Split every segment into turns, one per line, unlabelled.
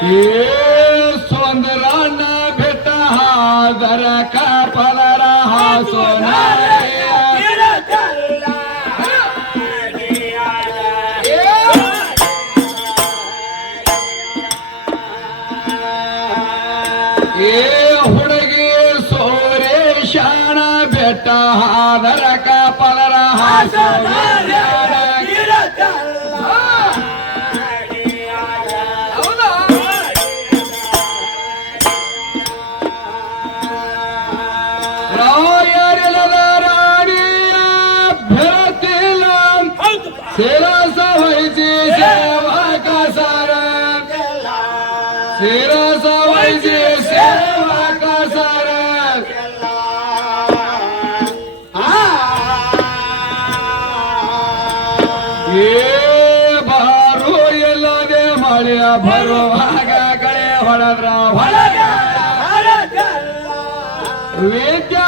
ಏ ಸುಂದರನ ಬೆಟ್ಟ ಹಾದರ ಕಪಲರ ಹಾಸೋನ ಏ ಹುಡುಗಿ ಸೋರೇಶಾನ ಬೆಟ್ಟ ಹಾದರ ಕಪಲರ ಹಾಸೋನ शिरा सावळीची सेवा कसार शिरा सावळीची सेवा कसार भारू येलो दे माळ्या भरो भागाकडे हळदराव हळद विद्या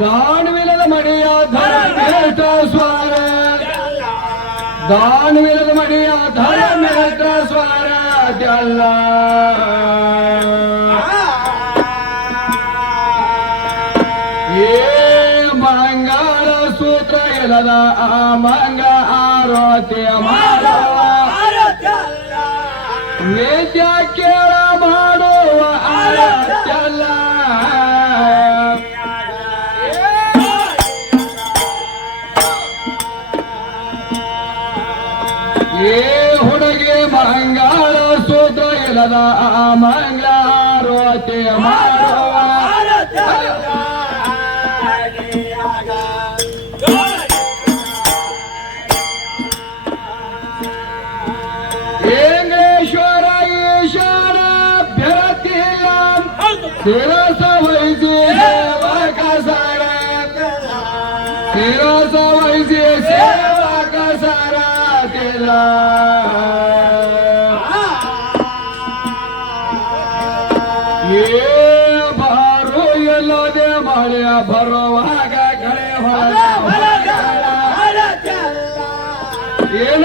ದಾನವಿಲ್ಲದ ಮಡಿಯ ಧರ ಮೇಟ ಸ್ವಾರ. ದಾನವಿಲ್ಲದ ಮಡಿಯ ಧರ ಮೇಟ ಸ್ವಾರ ತೆಲ್ಲ ಏ ಮಂಗಳ ಸೂತ್ರ ಇಲ್ಲದ ಆ ಮಂಗ ಆರೋತಿ ಮಾಡುವ ವೇದ್ಯ ಸೂತ್ರ ಇಲ್ಲದ ಆ ಮಂಗಳ ಆರೋತಿ ಮಾಡುವ ಇಂಗ್ಲೇಶ್ವರ ಈಶಾನ ಭ್ಯತಿಲ್ಲ ಶಿರಸ ವಹಿಸಿ ಸೇವಕ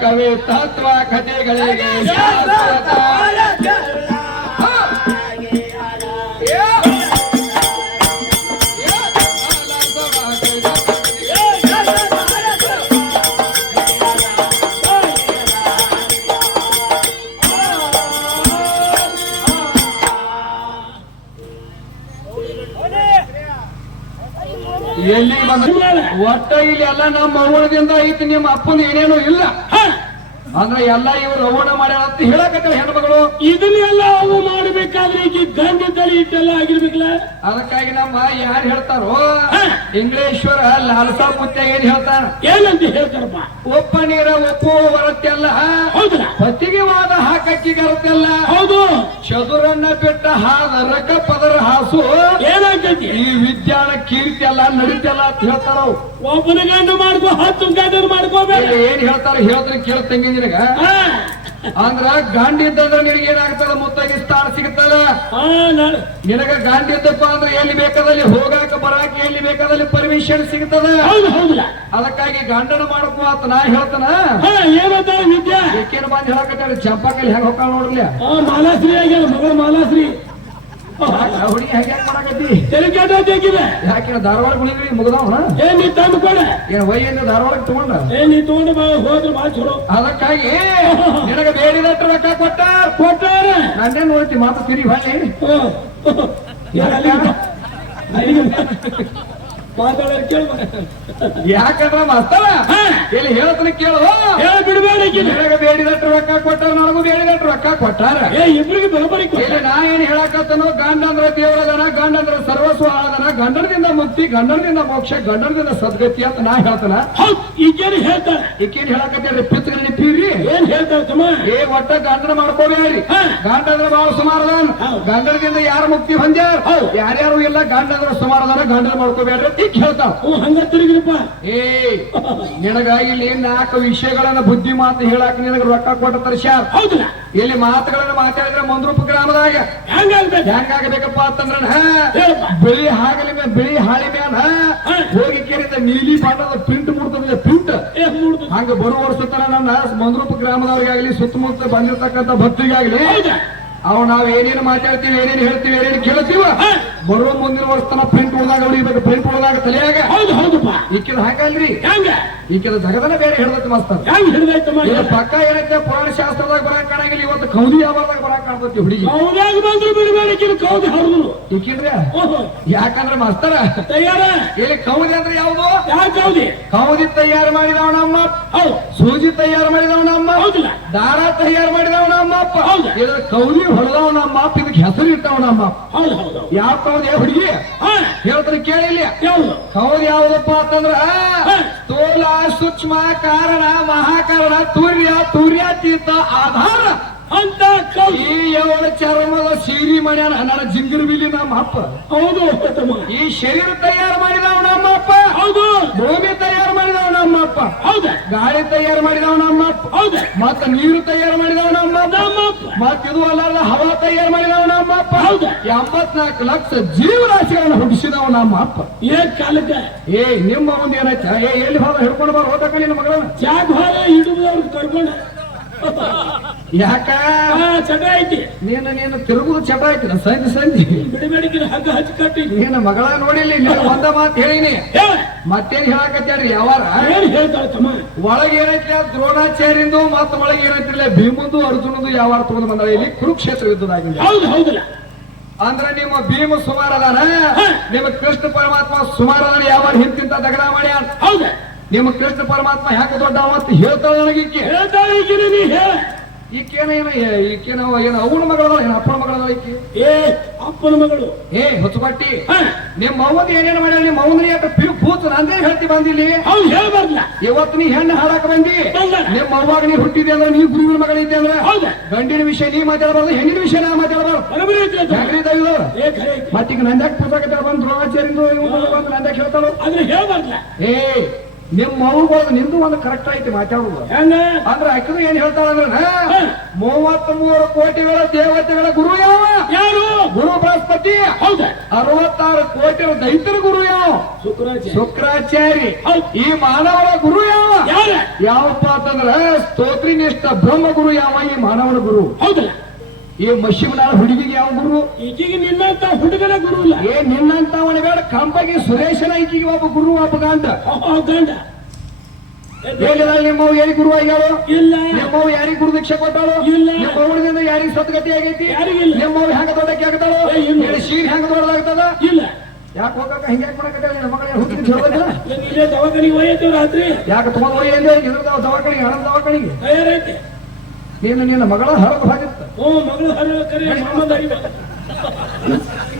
ಕವಿ ತತ್ವ ಕಥೆಗಳಿಗೆ ಶಾಶ್ವತ ಎಲ್ಲಿ ಬಂದ ಒಟ್ಟ ಇಲ್ಲಿ ಎಲ್ಲ ನಮ್ಮ ಅವಣದಿಂದ ಐತಿ ನಿಮ್ಮ ಅಪ್ಪನ ಏನೇನು ಇಲ್ಲ. ಅಂದ್ರೆ ಎಲ್ಲ ಇವ್ರು ಅವಣ ಮಾಡ್ಯಾರ ಅಂತ ಹೇಳಕತ್ತಾರ ಹೆಣ್ಮಗಳು.
ಇದನ್ನೆಲ್ಲ ಅವು ಮಾಡಬೇಕಾದ್ರೆ ಈಗ ಗಂಡ ತಳಿ ಇಟ್ಟೆಲ್ಲ ಆಗಿರ್ಬೇಕಲ್ಲ?
ಅದಕ್ಕಾಗಿ ನಮ್ಮ ಯಾರು ಹೇಳ್ತಾರೋ ಇಂಗ್ಲೇಶ್ವರ ಲಾಲ್ಸಾ ಮುತ್ಯ ಏನ್ ಹೇಳ್ತಾರ?
ಏನಂತ ಹೇಳ್ತಾರಪ್ಪ?
ಒಪ್ಪ ನೀರ ಒಪ್ಪುವ ಬರುತ್ತೆಲ್ಲ
ಹೌದಲ್ಲ?
ಪತ್ತಿಗೆ ವಾದ ಹಾಕಕ್ಕಿಗರುತ್ತೆಲ್ಲ
ಹೌದು.
ಚದುರನ್ನ ಬಿಟ್ಟ ಹಾದ ರಕ ಪದರ ಹಾಸು
ಏನಾಗ್ತೈತಿ?
ಈ ವಿದ್ಯಾನ ಕೀರ್ತಿ ಎಲ್ಲ ನಡೀತಲ್ಲ ಅಂತ ಹೇಳ್ತಾರ.
ಒಬ್ಬನ ಗಂಡ ಮಾಡ್ಕೋ ಹತ್ತು ಗಂಡು ಮಾಡ್ಕೋಬೇಕು
ಏನ್ ಹೇಳ್ತಾರ ಹೇಳ್ತಾರೆ ಕೇಳ ತಂಗಿ ನಿನಗ.
ಹಾ,
ಅಂದ್ರ ಗಾಂಧಿ ಇದ್ದಂದ್ರ ನಿನಗೆ ಏನಾಗ್ತದ ಮುತ್ತಾಗಿ ಸ್ಥಾನ ಸಿಗ್ತದ? ನಿನಗ ಗಾಂಧಿ ಇದ್ದಪ್ಪ ಅಂದ್ರೆ ಎಲ್ಲಿ ಬೇಕಾದಲ್ಲಿ ಹೋಗಾಕ ಬರಾಕ ಎಲ್ಲಿ ಬೇಕಾದಲ್ಲಿ ಪರ್ಮಿಷನ್ ಸಿಗ್ತದ? ಅದಕ್ಕಾಗಿ ಗಂಡನ ಮಾಡಕ್ ಅಂತ ನಾ ಹೇಳ್ತಾನ. ಏಕೇನು ಬಂದ್ ಹೇಳಕತ್ತಾರ? ಚಂಪಾಕಲ್ಲಿ ಹೆಂಗ್ ಹೋಗ್ತಾಳ ನೋಡ್ಲಿ
ಆ ಮಾಲಾಶ್ರೀ ಆಗ್ಯಾಳ ಮಗಳ ಮಾಲಾಶ್ರೀ.
ಹುಡುಗಿ ಹೆಂಗ್ ಹೆಂಗ್ ಮಾಡಕತ್ತಿ?
ತೆಲಿಕಾಟ ತೆಗಿದೆ
ಯಾಕೆ ಧಾರವಾಡ ಕುಣಿದ್ರಿ ಮುಗ್ದವನ
ಏ ನೀ ತಂದು ಕೊಡ?
ಏನ್ ವೈಯಿಂದ ಧಾರವಾಡಕ್ಕೆ ತಗೊಂಡ?
ಏ ನೀ ತಗೊಂಡು ಬಾ ಹೋದ್ರ ಬಾ ಚಲೋ.
ಅದಕ್ಕಾಗಿ ನಿನಗ ರೊಕ್ಕ ಕೊಟ್ಟ?
ಕೊಟ್ಟಾರ?
ನನ್ನೇ ನೋಡ್ತಿ ಮಾತು ತಿರಿ ಹೊಳ್ಳಿ
ಮಾತಾಡೋರು ಕೇಳ.
ಯಾಕಂದ್ರ ಮಾಸ್ತರ ಇಲ್ಲಿ ಹೇಳ್ತಾನೆ ಕೇಳು.
ಹೇಳ ಬಿಡಬೇಡ
ನಿನಗ ಬೇಡಿದಟ್ಟು ರೊಕ್ಕ ಕೊಟ್ಟಾರ ನನಗೂ ಬೇಡಿದಟ್ಟು ರೊಕ್ಕ ಕೊಟ್ಟಾರ.
ಏ ಇಬ್ರಿಗೆ ಬರೋಬರಿ
ಇಲ್ಲಿ ನಾ ಏನ್ ಹೇಳಕತ್ತನೋ ಗಂಡ ಅಂದ್ರ ದೇವರದನ ಗಂಡ ಅಂದ್ರ ಸರ್ವಸ್ವ ಆದನ ಗಂಡನದಿಂದ ಮುಕ್ತಿ ಗಂಡನದಿಂದ ಮೋಕ್ಷ ಗಂಡನದಿಂದ ಸದ್ಗತಿ ಅಂತ ನಾ ಹೇಳ್ತಾನ.
ಈಗೇನು ಹೇಳ್ತಾಳೆ?
ಈಗೇನು ಹೇಳಕತ್ತೀರಿ ಪಿತ್ರಿ ನಿಪ್ಪೀರಿ
ಏನ್ ಹೇಳ್ತಾರೆ ತಮ್ಮ
ಏ ಒಟ್ಟ ಗಂಡನ ಮಾಡ್ಕೋಬೇಡ್ರಿ
ಗಂಡದ್ರ
ಗಂಡ ಅಂದ್ರೆ ಬಹಳ ಸುಮಾರದಾನ. ಗಂಡನದಿಂದ ಯಾರು ಮುಕ್ತಿ
ಬಂದ್ಯಾರ.
ಯಾರ್ಯಾರು ಇಲ್ಲ ಗಂಡ ಅಂದ್ರೆ ಸುಮಾರದಾನ ಗಂಡನ ಮಾಡ್ಕೋಬೇಡ್ರಿ ಈಗ ಹೇಳ್ತಾವ.
ಹ್ಞೂ ಹಂಗ ತಿರುಗಿರಪ್ಪ.
ಏ ನಿನಗ ಇಲ್ಲಿ ನಾಲ್ಕು ವಿಷಯಗಳನ್ನ ಬುದ್ಧಿ ಮಾತು ಹೇಳಾಕ ನಿನಗ ರೊಕ್ಕ ಕೊಟ್ಟ ತರ್ಸ್ಯಾರ.
ಹೌದಲ್ಲ
ಇಲ್ಲಿ ಮಾತುಗಳನ್ನು ಮಾತಾಡಿದ್ರೆ ಮಂದ್ರೂಪ ಗ್ರಾಮದಾಗ?
ಹೆಂಗಾಗ್ಬೇಕು
ಹೆಂಗಾಗಬೇಕಪ್ಪ ಅಂತಂದ್ರ. ಬಿಳಿ ಹಾಗಲಿ ಮೇಲೆ ಬಿಳಿ ಹಾಳಿ ಮ್ಯಾಲ. ಹೋಗಿ ಕೇಳಿದ ನೀಲಿ ಬಣ್ಣದ ಪಿಂಟ್ ಮುಡ್ತದ
ಪಿಂಟ್.
ಹಂಗ ಬರುವ ಸುತ್ತಲ ನನ್ನ ಮಂದ್ರೂಪ ಗ್ರಾಮದವ್ರಿಗಾಗ್ಲಿ ಸುತ್ತಮುತ್ತ ಬಂದಿರತಕ್ಕಂತ ಭಕ್ತಿಗಾಗ್ಲಿ
ಹೌದಾ?
ಅವ್ ನಾವ್ ಏನೇನು ಮಾತಾಡ್ತೀವಿ ಏನೇನು ಹೇಳ್ತೀವಿ ಏನೇನು ಕೇಳ್ತೀವ. ಬರುವ ಮುಂದಿನ ವರ್ಷ ತನ ಪ್ರಿಂಟ್ ಉಳ್ದಾಗ ಹೊಡಿಬೇಕು ಪ್ರಿಂಟ್ ಹೊಡೆದಾಗ ತಲೆಯಾಗ.
ಹೌದು ಹೌದಪ್ಪ.
ಈಕಿದ ಹಾಕಲ್ರಿ ಈಕಿದ ಜಗದನ ಬೇರೆ ಹೇಳ್ದೈತಿ ಮಸ್ತ ಪಕ್ಕ ಏನೈತೆ ಪುರಾಣ ಇವತ್ತು ಕೌದಿ ಯಾವಾಗ ಬರಕ್ ಕಾಣ್ತೈತಿ ಹುಡುಗಿ?
ಹೌದಾಗ ಬಂದ್ರು ಬಿಡಬೇಡ ಕೌದಿ ಹರಿದ್ರು
ಈಕಿನ್ರಿ
ಓಹೋ.
ಯಾಕಂದ್ರೆ ಮಾಸ್ತರ?
ತಯಾರ?
ಇಲ್ಲಿ ಕೌದಿ ಅಂದ್ರೆ ಯಾವುದು?
ಯಾಕೆ ಕೌದಿ?
ಕೌದಿ ತಯಾರು ಮಾಡಿದವ ನಮ್ಮ
ಹೌದು.
ಸೂಜಿ ತಯಾರು ಮಾಡಿದವ ನಮ್ಮ
ಹೌದಿಲ್ಲ.
ದಾರ ತಯಾರು ಮಾಡಿದವ ನಮ್ಮ ಅಪ್ಪ
ಹೌದು.
ಇದ್ರ ಕೌದಿ ಹೊಡೆದವ ನಮ್ಮ ಅಪ್ಪ ಇದಕ್ಕೆ ಹೆಸರು ಇಟ್ಟವ ನಮ್ಮ
ಹೌದು ಹೌದು
ಯಾವ ಕೌದಿ ಹುಡುಗಿ? ಹೇಳ್ತಾರೆ ಕೇಳಿಲ್ಲ
ಯಾವುದು?
ಕೌದಿ ಯಾವ್ದಪ್ಪ ಅಂತಂದ್ರ ತೋಲ ಸೂಕ್ಷ್ಮ ಕಾರಣ ಮಹಾಕಾರಣ ತೂರ್ಯ ತೂರ್ಯಾತೀತ ಆಧಾರ.
ಅಂತ
ಈ ಯಾವ ಚರ್ಮದ ಸೀರಿ ಮಾಡ್ಯಾನ ನನ್ನ ಜಿಂಗಿರ್ ಬಿಲಿ ನಮ್ಮ ಅಪ್ಪ.
ಹೌದು.
ಈ ಶರೀರ ತಯಾರು ಮಾಡಿದವ ನಮ್ಮ ಅಪ್ಪ.
ಹೌದು.
ಭೂಮಿ ತಯಾರು ಮಾಡಿದವ ನಮ್ಮ ಅಪ್ಪ.
ಹೌದಾ.
ಗಾಳಿ ತಯಾರು ಮಾಡಿದವ ನಮ್ಮ ಅಪ್ಪ.
ಹೌದಾ.
ಮತ್ತ ನೀರು ತಯಾರು ಮಾಡಿದವ ನಮ್ಮ ನಮ್ಮ
ನಮ್ಮಪ್ಪ
ಮತ್ತ ಇದು ಅಲ್ಲ ಹವಾ ತಯಾರು ಮಾಡಿದವ ನಮ್ಮ ಅಪ್ಪ.
ಹೌದ.
ಎಂಬತ್ನಾಲ್ಕು ಲಕ್ಷ ಜೀವರಾಶಿಗಳನ್ನು ಹುಟ್ಟಿಸಿದವ ನಮ್ಮ ಅಪ್ಪ.
ಏ ಕಾಲಕ
ಏ ನಿಮ್ಮ ಒಂದು ಏನಾಯ್ತ? ಏ ಎಲ್ಲಿ ಹೋದ? ಹಿಡ್ಕೊಂಡು ಬಾರ ಹೋದ ನಿನ್ನ ಮಗಳನ್ನ.
ಜಾಗ ಭಾಳ ಹಿಡಿದವ್ರು ಕರ್ಕೊಂಡ
ಯಾಕ?
ಚಟ ಐತಿ.
ನೀನು ನೀನು ತಿರುಗುದು ಚಟ ಆಯ್ತಿಲ್ಲ ಸಂಜೆ ಸಂಜೆ
ಬಿಡಬೇಡಿಗೆ ಹಗ್ಗ ಹಚ್ಚಿ ಕಟ್ಟಿ.
ನಿನ್ನ ಮಗಳ ನೋಡಿಲಿ ನೀನು ಒಂದ ಮಾತು ಹೇಳಿನಿ.
ಹೇಳ
ಮತ್ತೇನ್ ಹೇಳಕತ್ಯಾರಿ ಯಾವಾರ?
ಏನ್ ಹೇಳ್ತಾಳೆ ತಮ್ಮ?
ಒಳಗೆ ಏನೈತಿ ದ್ರೋಣಾಚಾರ್ಯಂದು ಮತ್ತ ಒಳಗೆ ಏನೈತಿಲ್ಲ ಭೀಮಂದು ಅರ್ಜುನದು ಯಾವಾರ ತಗೊಂಡು ಬಂದ ಇಲ್ಲಿ ಕುರುಕ್ಷೇತ್ರ ಯುದ್ಧದಾಗಿಲ್ಲ
ಹೌದು ಹೌದಲ್ಲ.
ಅಂದ್ರೆ ನಿಮ್ಮ ಭೀಮ ಸುಮಾರ ಅದಾನ ನಿಮ್ಮ ಕೃಷ್ಣ ಪರಮಾತ್ಮ ಸುಮಾರ ಅದಾನ ಯಾವಾರ ಹಿಂತಿಂತ ದಗಡ ಮಾಡ್ಯಾರ?
ಹೌದಾ.
ನಿಮ್ಮ ಕೃಷ್ಣ ಪರಮಾತ್ಮ ಯಾಕೆ ದೊಡ್ಡವ ಅಂತ ಹೇಳ್ತಾಳೆ ನನಗೆ ಈಕೆ.
ಹೇಳ್ತಾಳೆ ಈಕೆ ನೀ ಹೇಳ
ಈಕೇನ ಏನ ಏನು ಅವನ ಮಗಳ ಏನು ಅಪ್ಪನ ಮಗಳ ಈಕೆ?
ಏ ಅಪ್ಪನ ಮಗಳು.
ಏ ಹೊಸಬಟ್ಟಿ ನಿಮ್ಮ ಅವನ ಏನೇನು ಮಾಡ್ಯಾಳ ನಿಮ್ಮ ಅವನ ಯಾಕೆ ಪಿರು ಕೂತು ನಂದೇ ಹೇಳ್ತಿ ಬಂದಿಲ್ಲಿ?
ಅವ್ನು ಹೇಳ್ಬಾರ್ದಲ್ಲ
ಇವತ್ತು ನೀ ಹೆಣ್ಣು ಹಾಳಾಕ ಬಂದಿ. ನಿಮ್ಮ ಅವ್ವಾಗ ನೀ ಹುಟ್ಟಿದೆ ಅಂದ್ರೆ ನೀ ಗುರುವಿನ ಮಗಳಿದ್ದೆ ಅಂದ್ರೆ? ಗಂಡಿನ ವಿಷಯ ನೀ ಮಾತಾಡಬಾರ್ದು ಹೆಣ್ಣಿನ ವಿಷಯ ನಾ ಮಾತಾಡಬಾರ್ದು. ಮತ್ತೀಗ ನಂದ್ಯಾಕ್ ಪುಸ್ತಕ ಬಂದು ದ್ರೋಣಾಚಾರ್ಯಂದು ಇವ್ನು ಬಂದು ನಂದ್ಯಾಕ್ ಹೇಳ್ತಾಳು?
ಅಂದ್ರೆ ಹೇಳ್ಬಾರ್ದಲ್ಲ
ಏ ನಿಮ್ಮ ಅವ್ಗಳು ನಿಂದು ಒಂದು ಕರೆಕ್ಟ್ ಐತಿ ಮಾತಾಡುದು
ಹೆಂಗ?
ಅಂದ್ರೆ ಅಕ್ಕದು ಏನ್ ಹೇಳ್ತಾರ ಅಂದ್ರೆ ಮೂವತ್ತ್ ಮೂರು ಕೋಟಿಗಳ ದೇವತೆಗಳ ಗುರು ಯಾವ?
ಯಾರು?
ಗುರು ಬೃಹಸ್ಪತಿ.
ಹೌದಾ.
ಅರವತ್ತಾರು ಕೋಟಿ ದೈತರ ಗುರು ಯಾವ?
ಶುಕ್ರಾಚಾರ್ಯ.
ಶುಕ್ರಾಚಾರ್ಯ.
ಹೌದು.
ಈ ಮಾನವರ ಗುರು ಯಾವ?
ಯಾರ?
ಯಾವಪ್ಪ ಅಂತಂದ್ರ ಸ್ತೋತ್ರಿನಿಷ್ಠ ಬ್ರಹ್ಮ ಗುರು ಯಾವ ಈ ಮಾನವರ ಗುರು?
ಹೌದಲ್ಲ.
ಈ ಮಶಿಮನಾಳ ಹುಡುಗಿಗೆ ಯಾವ ಗುರು?
ಈಗೀಗ ನಿನ್ನಂತ ಹುಡುಗನ ಗುರು ಇಲ್ಲ
ಏ ನಿನ್ನಂತ ಬೇಡ. ಕಂಪಗೆ ಸುರೇಶನ ಈಕಿಗೆ ಒಬ್ಬ ಗುರು ಒಬ್ಬ ಗಂಡ.
ಗಂಡ.
ಹೇಳಿದ ನಿಮ್ಮವ್ ಯಾರಿಗೆ ಗುರು ಆಗ್ಯಾಳು?
ಇಲ್ಲ.
ನಿಮ್ಮವ್ ಯಾರಿಗೆ ಗುರು ದೀಕ್ಷೆ ಕೊಟ್ಟಾಳು?
ಇಲ್ಲ.
ನಿಮ್ಮ ಹುಡುಗಿಂದ ಯಾರಿಗೆ ಸದ್ಗತಿ ಆಗೈತಿ. ನಿಮ್ಮವ್ ಹೆಂಗ ದೊಡ್ಡಕ್ಕೆ ಆಗ್ತಾಳು? ಶೀರ್ ಹೆಂಗ ದೊಡ್ಡದಾಗ್ತದ?
ಇಲ್ಲ.
ಯಾಕೆ ಹೋಗಕ್ಕ ಹಿಂಗೆ ಮಾಡಕತ್ತ ನಿನ್ನ ಮಗಳ
ಇಲ್ಲೇ ದವಾಖಾನಿಗೆ ಹೋಯ್ತು ರಾತ್ರಿ.
ಯಾಕೆ ತಗೊಂಡು ಹೋಯ್ತು ಇದ್ರ ದವಾಖಾನಿಗೆ ಹಣದ ದವಾಖಾನಿಗೆ.
ತಯಾರೈತಿ
ನೀನು ನಿನ್ನ ಮಗಳ ಹರದು ಹಾಕಿತ್ತ
ಓ ಮಗಳು ಹರ ಕರೆ ಮಾಮದ ಹರಿಬೇಕು